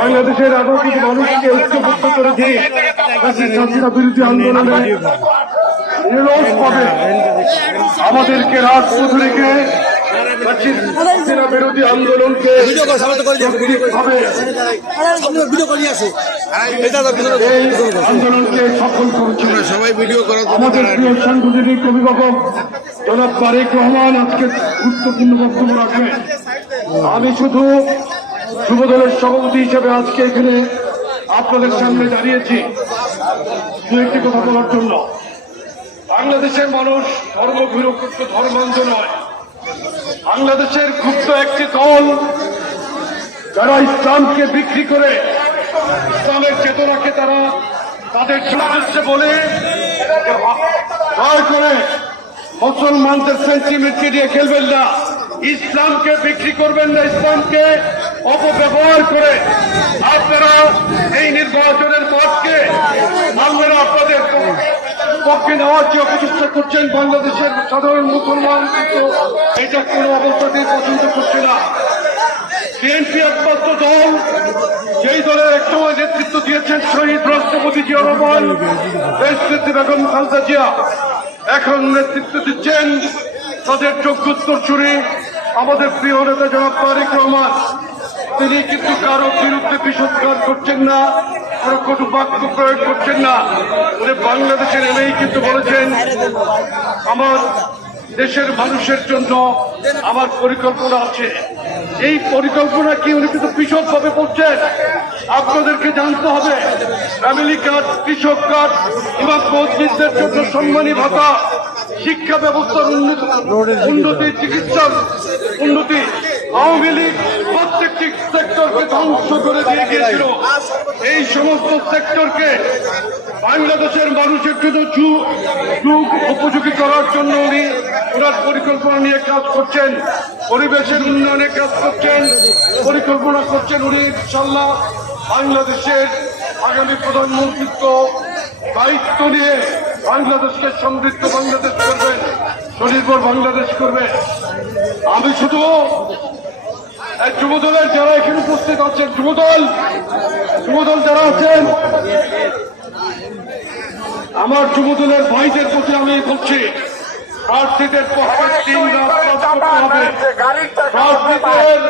বাংলাদেশের আরো কিছু মানুষকে ঐক্যবদ্ধ করেছে হাসিনা বিরোধী আন্দোলনে নিরলসভাবে আমাদেরকে রাজপথ রেখে হাসিনা বিরোধী আন্দোলনকে আন্দোলনকে সফল করেছে। সবাই ভিডিও করা আমাদের প্রিয় সাংগঠনিক অভিভাবক জনাব তারেক রহমান আজকে গুরুত্বপূর্ণ বক্তব্য রাখবেন। আমি শুধু যুবদলের সভাপতি হিসেবে আজকে এখানে আপনাদের সামনে দাঁড়িয়েছি দু একটি কথা বলার জন্য। বাংলাদেশের মানুষ ধর্মনিরপেক্ষ ধর্মান্ধ নয়। বাংলাদেশের ক্ষুব্ধ একটি দল যারা ইসলামকে বিক্রি করে ইসলামের চেতনাকে তারা তাদের উদ্দেশ্যে বলে দয়া করে মুসলমানদের সেন্টিমেন্টকে দিয়ে খেলবেন না, ইসলামকে বিক্রি করবেন না, ইসলামকে অপব্যবহার করে আপনারা এই নির্বাচনের পথকে আপনারা আপনাদের পক্ষে নেওয়ার যে অপচেষ্টা করছেন। বাংলাদেশের সাধারণ মুসলমান কিন্তু এটা কোনো অবস্থাতেই পছন্দ করছে না। বিএনপি একমাত্র দল যেই দলের একসময় নেতৃত্ব দিয়েছেন শহীদ রাষ্ট্রপতি জিয়া রহমান, দেশনেত্রী বেগম খালেদা জিয়া, এখন নেতৃত্ব দিচ্ছেন তাদের যোগ্য উত্তরসূরি আমাদের প্রিয় নেতা জনাব তারেক রহমান। তিনি কিন্তু কারো বিরুদ্ধে বিষোদ্গার করছেন না, কারো কটু বাক্য প্রয়োগ করছেন না। উনি বাংলাদেশের এনেই কিন্তু বলেছেন আমার দেশের মানুষের জন্য আমার পরিকল্পনা আছে। এই পরিকল্পনা কি উনি কিন্তু বিশদভাবে বলছেন। আপনাদেরকে জানতে হবে ফ্যামিলি কার্ড, কৃষক কার্ড, ইমাম মসজিদদের জন্য সম্মানী ভাতা, শিক্ষা ব্যবস্থার উন্নতি, চিকিৎসার উন্নতি। আওয়ামী লীগ প্রত্যেকটি সেক্টরকে ধ্বংস করে দিয়ে গিয়েছিল। এই সমস্ত সেক্টরকে বাংলাদেশের মানুষের জন্য যুগ উপযোগী করার জন্য উনি ওনার পরিকল্পনা নিয়ে কাজ করছেন, পরিবেশের উন্নয়নে কাজ করছেন, পরিকল্পনা করছেন। উনি ইনশাল্লাহ বাংলাদেশের আগামী প্রধানমন্ত্রীত্ব দায়িত্ব নিয়ে বাংলাদেশকে সমৃদ্ধ বাংলাদেশ করবেন, স্বনির্ভর বাংলাদেশ করবেন। আমি শুধু যুবদলের যারা এখানে উপস্থিত আছেন, যুবদল যারা আছেন, আমার যুবদলের ভাইদের প্রতি আমি বলছি প্রার্থীদের পক্ষে 3 রাত কাজ করতে হবে। প্রার্থীদের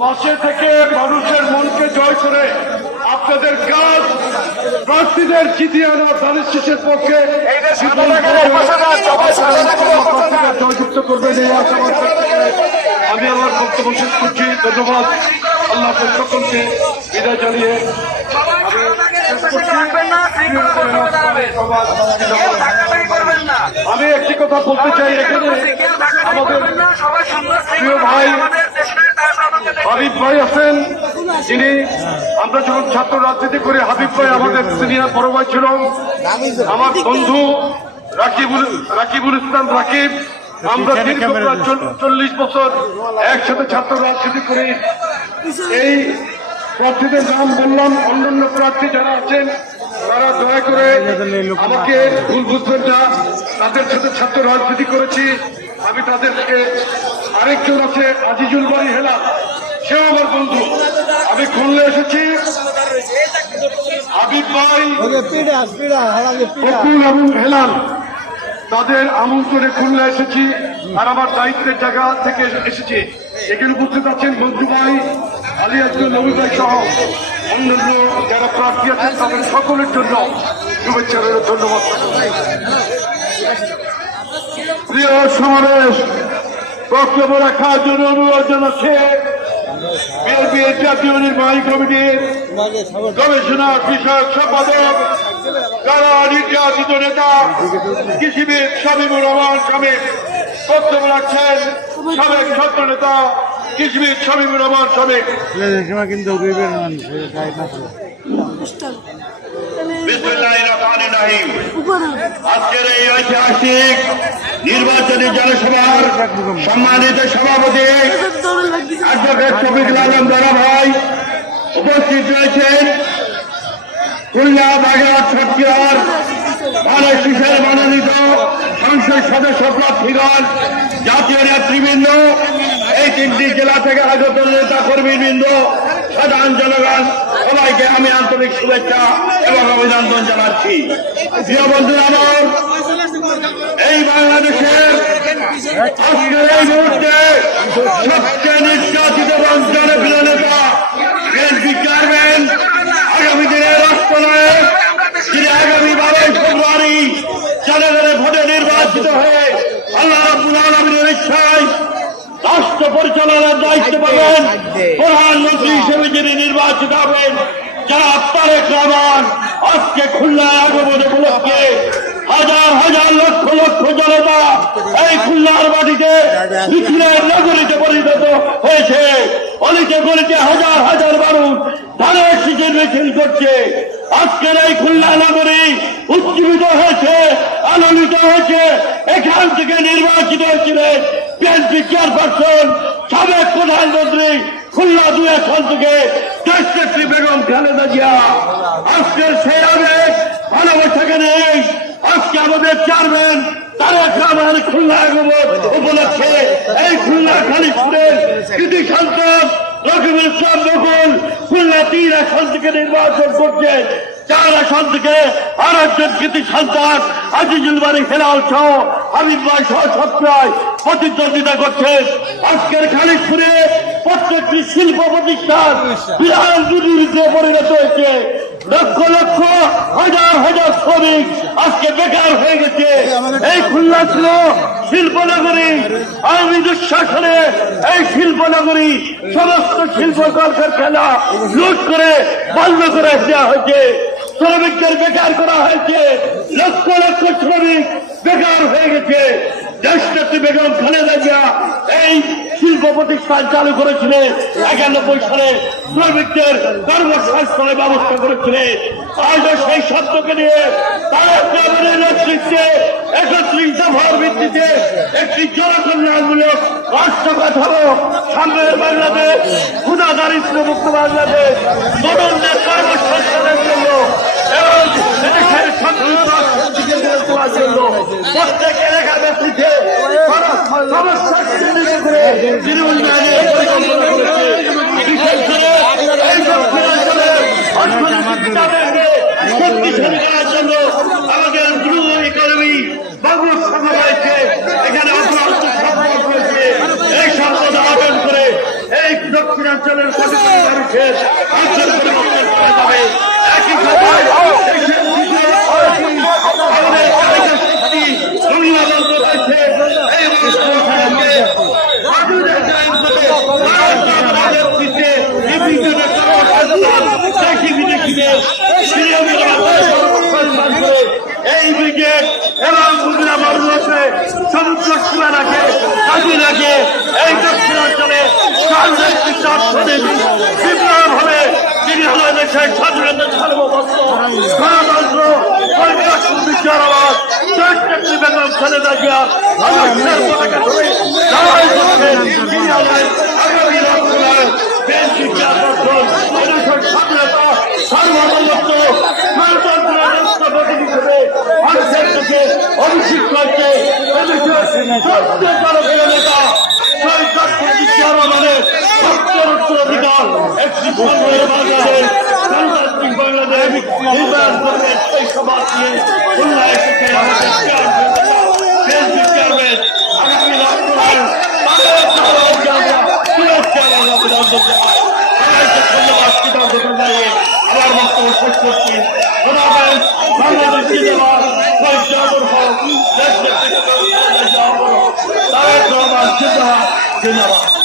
পাশে থেকে মানুষের মনকে জয় করে আপনাদের কাজ প্রার্থীদের জিতিয়ে আনা ধানের শীষের পক্ষে জয়যুক্ত করবেন এই আশাবাদ আমি আমার বক্তব্য শেষ করছি। ধন্যবাদ। আল্লাহ সকলকে বিদায় জানিয়ে আমি একটি কথা বলতে চাই। এখানে আমাদের প্রিয় ভাই হাবিব ভাই আছেন, যিনি আমরা যখন ছাত্র রাজনীতি করি হাবিব ভাই আমাদের সিনিয়র বড় ভাই ছিল, আমার বন্ধু রাকিবুল ইসলাম রাকিব। আমরা দীর্ঘ 40 বছর একসাথে ছাত্র রাজনীতি করি। এই প্রার্থীদের নাম বললাম, অন্যান্য প্রার্থী যারা আছেন তারা দয়া করে আমাকে ভুল বুঝবেন না, তাদের সাথে ছাত্র রাজনীতি করেছি আমি। তাদেরকে আরেকজন আছে আজিজুল বাড়ি হেলাল, সেও আমার বন্ধু। আমি খুলনা এসেছি, হাবিব ভাই, বকুল এবং হেলাল তাদের আমন্ত্রণে খুলনা এসেছি আর আমার দায়িত্বের জায়গা থেকে এসেছি। এখানে উপস্থিত আছেন বন্ধু ভাই আলিয়াজুল নবী ভাই সহ অন্যান্য যারা প্রার্থী আছেন তাদের সকলের জন্য শুভেচ্ছা রইল। ধন্যবাদ। প্রিয় সমাবেশ, বক্তব্য রাখার জন্য অনুরোধ জানাচ্ছে বিএনপির জাতীয় নির্বাহী কমিটির গবেষণা বিষয়ক সম্পাদক, যারা নির্যাতিত নেতা কৃষিবিদ শামীমুর রহমান শামীম বক্তব্য রাখছেন। সাবেক ছাত্র নেতা কৃষিবিদ শামীমুর রহমান শামীম। আজকের এই ঐতিহাসিক নির্বাচনী জনসভার সম্মানিত সভাপতি অ্যাডভোকেট শফিকুল আলম দারা ভাই উপস্থিত রয়েছেন, খুলনা বাগেরহাট সাতক্ষীরার ধানের শীষের মনোনীত সংসদ সদস্য প্রার্থীগণ, জাতীয় নেতৃবৃন্দ, এই 3টি জেলা থেকে আগত নেতা কর্মীবৃন্দ, সাধারণ জনগণ সবাইকে আমি আন্তরিক শুভেচ্ছা এবং অভিনন্দন জানাচ্ছি। প্রিয় বন্ধুরা আমার, এই বাংলাদেশের আজকের এই মুহূর্তে সবচেয়ে নির্যাতিত এবং জনপ্রিয় নেতা বিএনপি চেয়ারম্যান, আগামী দিনের রাষ্ট্রনায়ক, যিনি আগামী 12 ফেব্রুয়ারি জনগণের ভোটে নির্বাচিত হয়ে আল্লাহ রাব্বুল আলামিনের ইচ্ছায় রাষ্ট্র পরিচালনার দায়িত্ব পাবেন, প্রধানমন্ত্রী হিসেবে যিনি নির্বাচিত হবেন জনাব তারেক রহমান, আজকে খুলনায় আগমন উপলক্ষে হাজার হাজার লক্ষ লক্ষ জনতা এই খুলনার মাটিতে মিছিলের নগরীতে পরিণত হয়েছে। অলিতে গলিতে হাজার হাজার মানুষ ধানের শীষের মিছিল করছে। আজকের এই খুলনা নগরী উজ্জীবিত হয়েছে, আলোড়িত হয়েছে। এখান থেকে নির্বাচিত হয়েছিলেন বিএনপি চেয়ারপারসন, সাবেক প্রধানমন্ত্রী, খুলনা 2 আসন থেকে দেশনেত্রী বেগম খালেদা জিয়া। আজকের সেই আবেগ ভালোবাসাকে নেই। আজকে আমাদের চেয়ারম্যান তারেক রহমান খুলনা আগমন উপলক্ষে এই খুলনা খালিশপুরের কৃতি সন্তান রকিবুল ইসলাম বকুল খুলনা 3 আসন থেকে নির্বাচন করছে। 4 আসন থেকে আরেকজন কৃতি সন্তান আজিজুল বাড়ি হেলাল সহ হাবিব ভাই সহ সত্রায় প্রতিদ্বন্দ্বিতা করছেন। আজকের খালিশপুরে প্রত্যেকটি শিল্প প্রতিষ্ঠান বিরাট দুর্নীতিতে পরিণত হয়েছে। লক্ষ লক্ষ হাজার হাজার শ্রমিক আজকে বেকার হয়ে গেছে। এই খুলনা ছিল শিল্পনগরী। আওয়ামী দুঃশাসনে এই শিল্পনগরী সমস্ত শিল্প কলকারখানা লুট করে বন্ধ করে দেওয়া হয়েছে। শ্রমিকদের বেকার করা হয়েছে। লক্ষ লক্ষ শ্রমিক বেকার হয়ে গেছে। দেশনেত্রী বেগম খালেদা জিয়া এই শিল্প প্রতিষ্ঠান চালু করেছিলেন 91 সালে, শ্রমিকদের কর্মসংস্থানের ব্যবস্থা করেছিলেন। আজও সেই শব্দকে নিয়ে তারেক রহমানের নেতৃত্বে 31 দফার ভিত্তিতে একটি জনকল্যাণমূলক রাষ্ট্র কাঠামো, সামনের বাংলাদেশ, ক্ষুধা দারিদ্র মুক্ত বাংলাদেশ, তরুণদের কর্মসংস্থানের জন্য এবং দেশের সমৃদ্ধ তোলার জন্য প্রত্যেক এলাকা ব্যক্তিতে সমস্যা চিহ্নিত করে তিনি উন্নয়নের পরিকল্পনা করেছে। বিশেষ করে এই দক্ষিণাঞ্চলের অর্থনীতিকে শক্তিশালী করার জন্য আমাদের ব্লু ইকোনমি বাংলাদেশ রয়েছে। এখানে অপরাধ সম্পদ রয়েছে। এই সম্পদ আবেদন করে এই দক্ষিণাঞ্চলের মানুষের অর্থনীতি করে যাবে। একই সাথে এই ব্রিগেড এবং সমুদ্র সীমা রাখে কাজী রাখে এই দক্ষিণাঞ্চলে বিপ্লব হবে। তিনি হল দেশের স্বাধীনতা সার্বভৌমত্ব গণতন্ত্র দেশনেত্রী বেগম খালেদা জিয়া পতাকা ধরে লড়াই করছেন। তিনি হলেন আগামী রাষ্ট্রনায়ক, বিএনপি চেয়ারপারসন, দেশের স্বাধীনতা সার্বভৌমত্ব গণতন্ত্রের রাষ্ট্র প্রতিনিধি হিসেবে মানুষের কাছে অভিষিক্ত হচ্ছে। সবচেয়ে জনপ্রিয় নেতা শহীদ রাষ্ট্রপতি জিয়া রহমানের উত্তরাধিকার একটি সুন্দর বাংলাদেশ, গণতান্ত্রিক বাংলাদেশ নির্মাণ করবে। সেই সমাজ নিয়ে খুলনা এসেছে আমাদের চেয়ারম্যান আগামী রাষ্ট্রনায়ক সবাইকে ধন্যবাদ কৃতজ্ঞতা জানিয়ে আমার বক্তব্য শেষ করছি। বাংলাদেশ জিন্দাবাদ, শহীদ জিয়াউর হক, দেশ নেত্রী তারেক রহমান জিন্দাবাদ, জিন্দাবাদ।